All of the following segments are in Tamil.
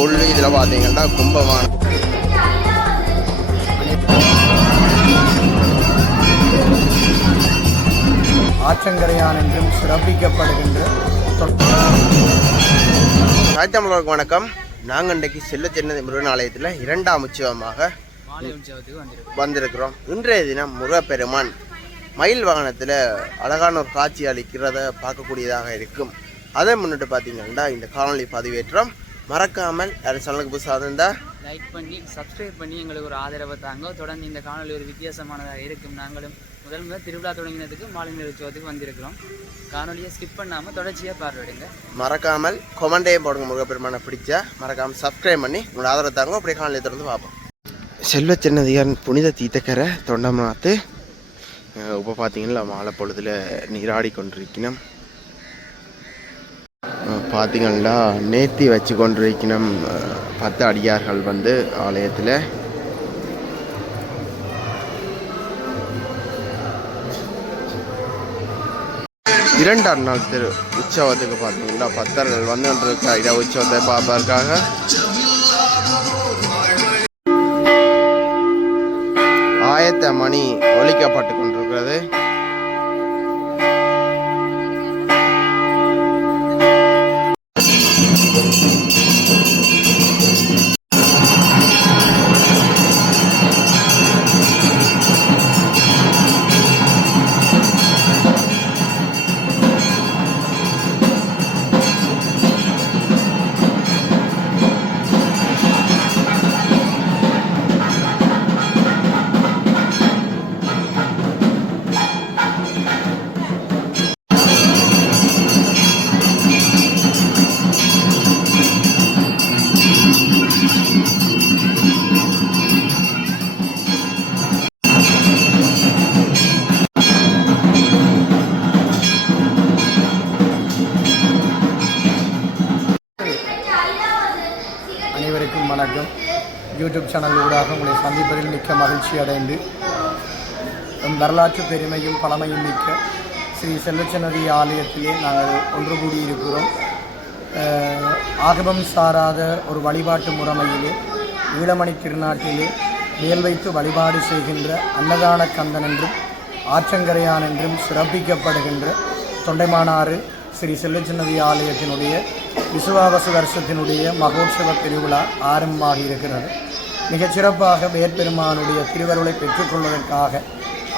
கொள்ளு இதில் பார்த்தீங்கன்னா கும்பமான ஆற்றங்கரையான் என்றும் சிறப்பிக்கப்படுகின்ற தமிழர்களுக்கு வணக்கம். நாங்கள் இன்றைக்கு செல்லச்சென்னதி முருகன் ஆலயத்தில் 2ஆம் உற்சவமாக வந்திருக்கிறோம். இன்றைய தினம் முருகப்பெருமான் மயில் வாகனத்தில் அழகான ஒரு காட்சி அளிக்கிறத பார்க்கக்கூடியதாக இருக்கும். அதை முன்னிட்டு பார்த்தீங்கன்னா இந்த காணொலி பதிவேற்றம் மறக்காமல் யாரும் சேனலுக்கு புதுசாக இருந்தால் லைக் பண்ணி சப்ஸ்கிரைப் பண்ணி எங்களுக்கு ஒரு ஆதரவை தாங்க. தொடர்ந்து இந்த காணொலி ஒரு வித்தியாசமானதாக இருக்கும். நாங்களும் முதல் திருவிழா தொடங்கினதுக்கு மாலை உற்சவத்துக்கு வந்திருக்கிறோம். காணொலியை ஸ்கிப் பண்ணாமல் தொடர்ச்சியாக பார்வையிடுங்க. மறக்காமல் கொமெண்டையும் போடுங்க. முருகப்பெருமானை பிடிச்சா மறக்காமல் சப்ஸ்கிரைப் பண்ணி உங்களோட ஆதரவை தாங்க. அப்படியே காணொலியை தொடர்ந்து பார்ப்போம். செல்வச்சன்னதியான் புனித தீர்த்தக்கரை தொண்டமாத்து இப்போ பார்த்தீங்கன்னா மாலை பொழுதில் நீராடி கொண்டிருக்கணும். பார்த்தீங்கன்னா நேர்த்தி வச்சு கொண்டிருக்கணும் 10 அடியார்கள் வந்து ஆலயத்தில். இரண்டாம் நாள் உற்சவத்துக்கு பார்த்தீங்கன்னா பக்தர்கள் வந்து கொண்டிருக்க இட உற்சவத்தை பார்ப்பதற்காக ஆயத்த மணி ஒலிக்கப்பட்டு கொண்டிருக்கிறது. அனைவருக்கும் வணக்கம். யூடியூப் சேனல் ஊடாக உங்களை சந்திப்பதில் மிக்க மகிழ்ச்சி அடைந்து வரலாற்று பெருமையும் பழமையும் மிக்க ஸ்ரீ செல்வச்சன்னதி ஆலயத்திலே நாங்கள் ஒன்று கூடியிருக்கிறோம். ஆகமம் சாராத ஒரு வழிபாட்டு முறைமையிலே ஈழமணி திருநாட்டிலே மேல் வைத்து வழிபாடு செய்கின்ற அன்னதான கந்தன் என்றும் ஆற்றங்கரையான் என்றும் சிறப்பிக்கப்படுகின்ற தொண்டைமானாறு ஸ்ரீ செல்வச்சன்னதி ஆலயத்தினுடைய விசுவாவச வருஷத்தினுடைய மகோற்சவ திருவிழா ஆரம்பமாகி இருக்கிறது. மிகச் சிறப்பாக வேற்பெருமானுடைய திருவருளை பெற்றுக்கொள்வதற்காக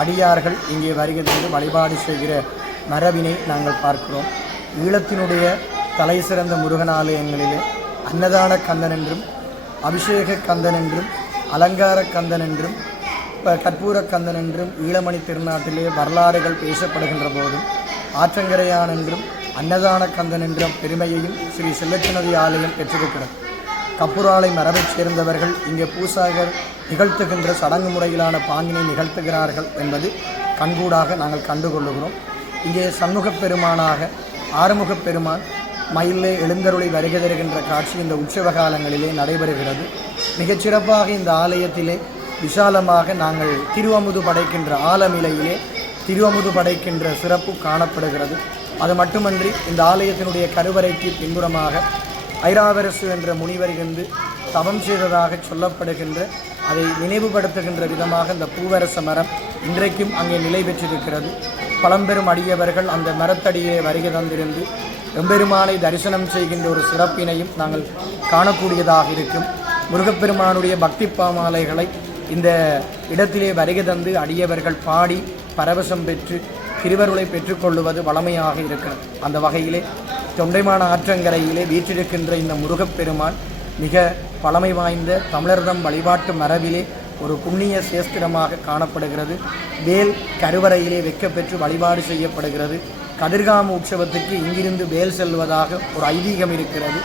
அடியார்கள் இங்கே வருகை தந்து வழிபாடு செய்கிற மரபினை நாங்கள் பார்க்கிறோம். ஈழத்தினுடைய தலை சிறந்த முருகன் ஆலயங்களிலே அன்னதான கந்தன் என்றும் அபிஷேக கந்தன் என்றும் அலங்கார கந்தன் என்றும் கற்பூர கந்தன் என்றும் ஈழமணி திருநாட்டிலே வரலாறுகள் பேசப்படுகின்ற போதும் ஆற்றங்கரையான் என்றும் அன்னதான கந்தன் என்ற பெருமையையும் ஸ்ரீ செல்வச்சன்னதி ஆலயம் பெற்றிருக்கிறது. கப்புராலை மரபைச் சேர்ந்தவர்கள் இங்கே பூசாகர் நிகழ்த்துகின்ற சடங்கு முறையிலான பாங்கினை நிகழ்த்துகிறார்கள் என்பது கண்கூடாக நாங்கள் கண்டுகொள்ளுகிறோம். இங்கே சண்முகப் பெருமானாக ஆறுமுகப் பெருமான் மயிலே எழுந்தருளை வருகை தருகின்ற காட்சி இந்த உற்சவ காலங்களிலே நடைபெறுகிறது. மிகச் சிறப்பாக இந்த ஆலயத்திலே விசாலமாக நாங்கள் திருவமுது படைக்கின்ற ஆலமிலையிலே திருவமுது படைக்கின்ற சிறப்பு காணப்படுகிறது. அது மட்டுமன்றி இந்த ஆலயத்தினுடைய கருவறைக்கு பின்புறமாக ஐராவரசு என்ற முனிவர் இருந்து தவம் செய்ததாக சொல்லப்படுகின்ற அதை நினைவுபடுத்துகின்ற விதமாக இந்த பூவரச மரம் இன்றைக்கும் அங்கே நிலை பெற்றிருக்கிறது. பழம்பெரும் அடியவர்கள் அந்த மரத்தடியே வருகை தந்திருந்து எம்பெருமானை தரிசனம் செய்கின்ற ஒரு சிறப்பினையும் நாங்கள் காணக்கூடியதாக இருக்கும். முருகப்பெருமானுடைய பக்தி பாமாலைகளை இந்த இடத்திலே வருகை தந்து அடியவர்கள் பாடி பரவசம் பெற்று திருவருளை பெற்றுக்கொள்ளுவது வளமையாக இருக்கிறது. அந்த வகையிலே தொண்டைமான ஆற்றங்கரையிலே வீற்றிருக்கின்ற இந்த முருகப்பெருமான் மிக பழமை வாய்ந்த தமிழர்தம் வழிபாட்டு மரபிலே ஒரு புண்ணிய சேஸ்திரமாக காணப்படுகிறது. வேல் கருவறையிலே வைக்கப்பெற்று வழிபாடு செய்யப்படுகிறது. கதிர்காம உற்சவத்துக்கு இங்கிருந்து வேல் செல்வதாக ஒரு ஐதீகம் இருக்கிறது.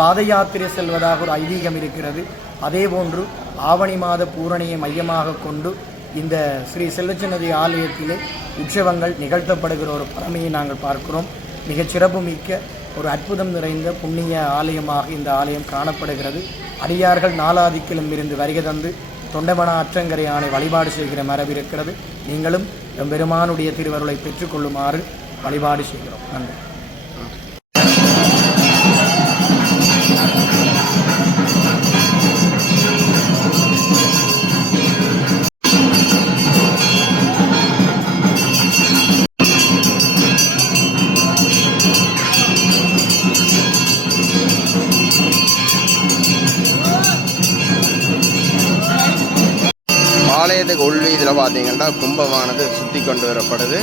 பாத யாத்திரை செல்வதாக ஒரு ஐதீகம் இருக்கிறது. அதேபோன்று ஆவணி மாத பூரணியை மையமாக கொண்டு இந்த ஸ்ரீ செல்வச்சன்னதி ஆலயத்திலே உற்சவங்கள் நிகழ்த்தப்படுகிற ஒரு பழமையை நாங்கள் பார்க்கிறோம். மிகச் சிறப்பு மிக்க ஒரு அற்புதம் நிறைந்த புண்ணிய ஆலயமாக இந்த ஆலயம் காணப்படுகிறது. அடியார்கள் நாலாதிக்கிலும் இருந்து வருகை தந்து தொண்டைமன ஆற்றங்கரையானை வழிபாடு செய்கிற மரபு இருக்கிறது. நீங்களும் பெருமானுடைய திருவருளை பெற்றுக்கொள்ளுமாறு வழிபாடு செய்கிறோம். நன்றி. ஸ்டேஜில் பார்த்தீங்கன்னா கும்பமானது சுற்றி கொண்டு வரப்படுது.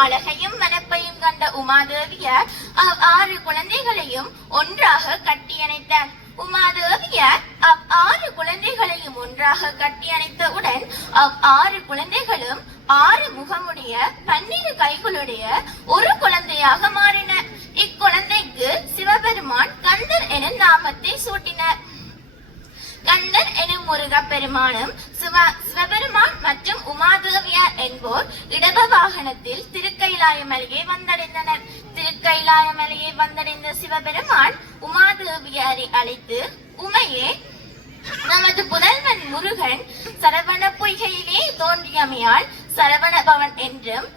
அழகையும் வனப்பையும் கண்ட உமாதேவியார் 6 குழந்தைகளையும் ஒன்றாக கட்டியணைத்தார். உமாதேவியார் 6 குழந்தைகளையும் ஒன்றாக கட்டியணைத்தவுடன் 6 குழந்தைகளும் 6 முகமுடைய 12 கைகளுடைய ஒரு குழந்தையாக மாறின. இக்குழந்தைக்கு சிவபெருமான் கந்தர் என நாமத்தை சூட்டினார். கந்தர் எனும் முருகப்பெருமானும் சிவபெருமான் மற்றும் உமாதேவியார் என்போர் இடப வாகனத்தில் திருக்கைலாயமலையை வந்தடைந்தனர். திருக்கைலாயமலையை வந்தடைந்த சிவபெருமான் உமாதேவியாரை அழைத்து, உமையே, நமது புதல்வன் முருகன் சரவண பொய்கையிலே தோன்றியமையால் சரவண பவன் என்றும்,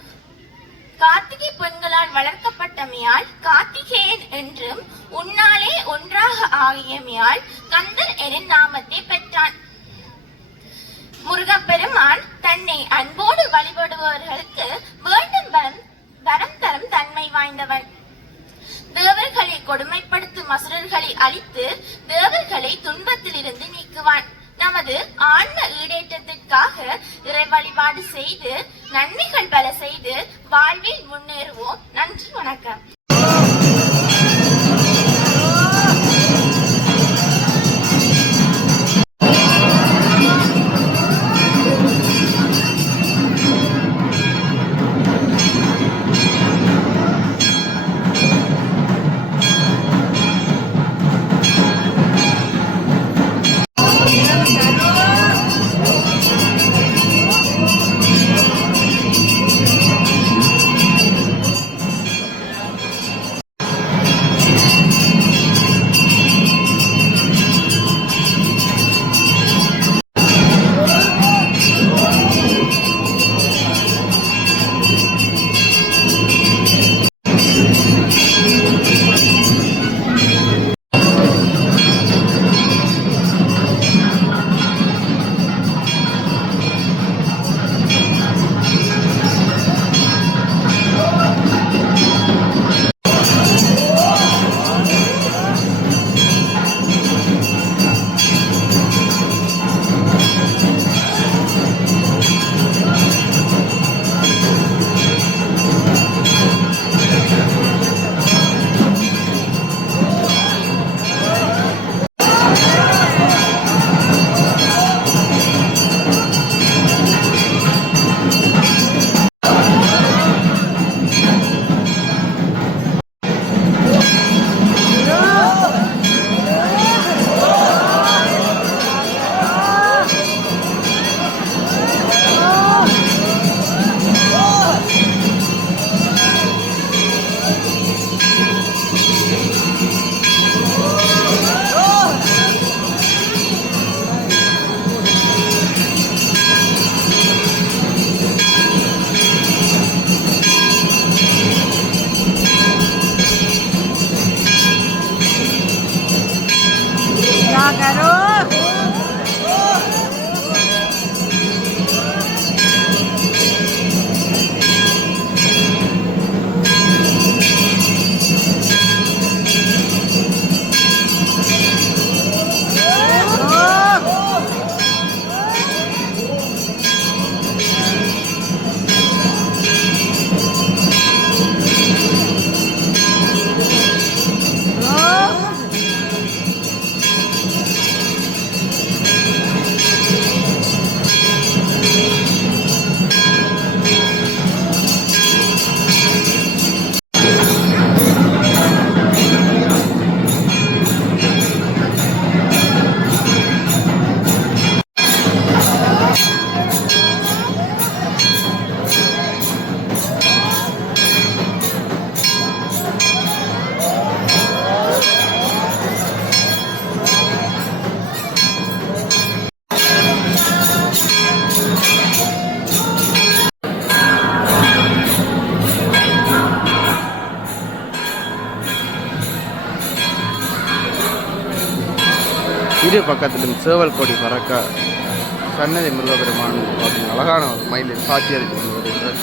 கார்த்திகை பெண்களால் வளர்க்கப்பட்டமையால் கார்த்திகேயன் என்றும், உன்னாலே ஒன்றாக ஆகியமையால் கந்தர் என நாமத்தை பெற்றான். முருகப்பெருமான் தன்னை அன்போடு வழிபடுபவர்களுக்கு வேண்டும் வரம் தரும் தன்மை வாய்ந்தவன். தேவர்களை கொடுமைப்படுத்தும் அசுரர்களை அழித்து தேவர்களை துன்பத்திலிருந்து நீக்குவான். நமது ஆன்ம ஈடேற்றத்திற்காக இறை வழிபாடு செய்து நன்மைகள் பல செய்து வாழ்வில் முன்னேறுவோம். நன்றி, வணக்கம். இரு பக்கத்திலும் சேவல் கொடி பறக்க சன்னதி முருகப்பெருமான் பார்த்தீங்கன்னா அழகான ஒரு மயிலில் காட்சி அளித்து கொண்டு வருகிறார்.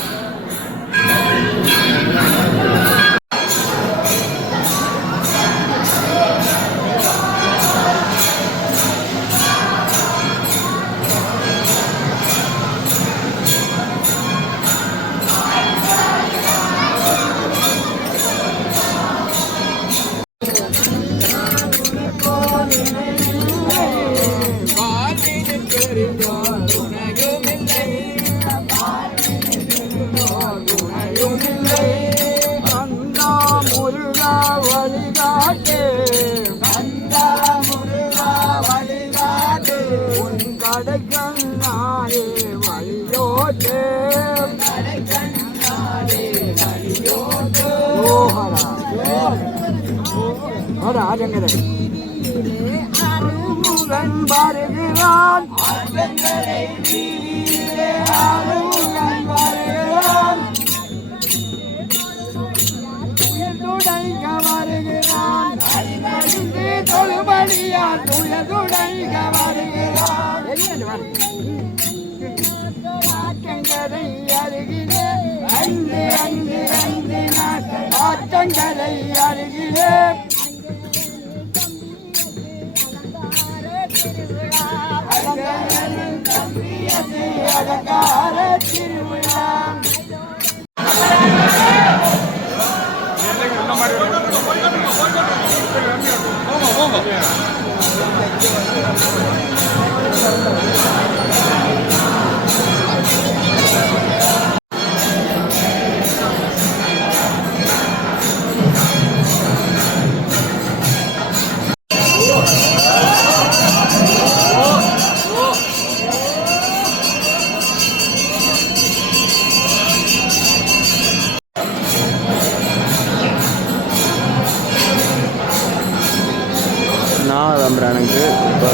நாதம்பிரானுக்கு இப்போ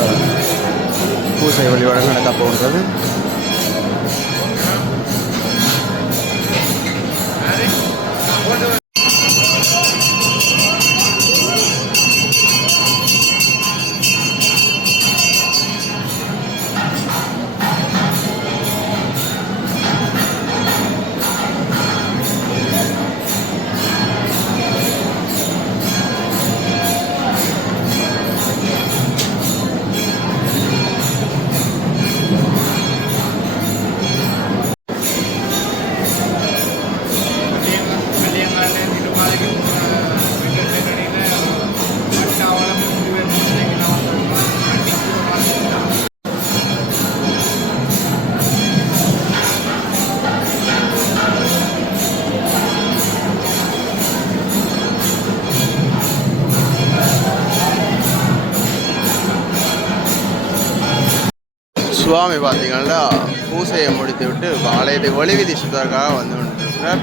பூசை வழிபாடு நடக்க போகிறது. சுவாமி பார்த்தீங்கன்னா பூசையை முடித்து விட்டு ஆலயத்தை ஒளிவீதி சுற்றுவதற்காக வந்து கொண்டிருக்கிறார்.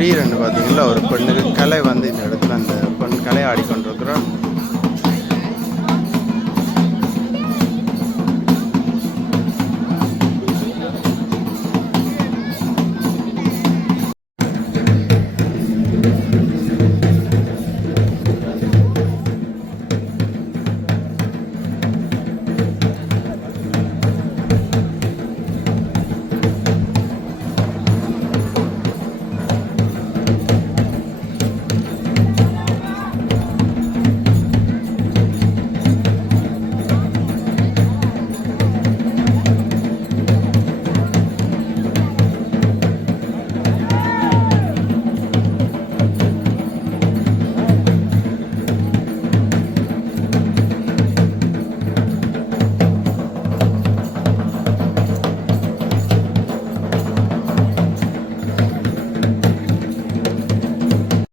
திடீரென்று பார்த்தீங்கன்னா ஒரு பெண்ணுக்கு கலை வந்து இந்த இடத்துல அந்த பெண் கலை ஆடிக்கொண்டிருக்கிறோம்.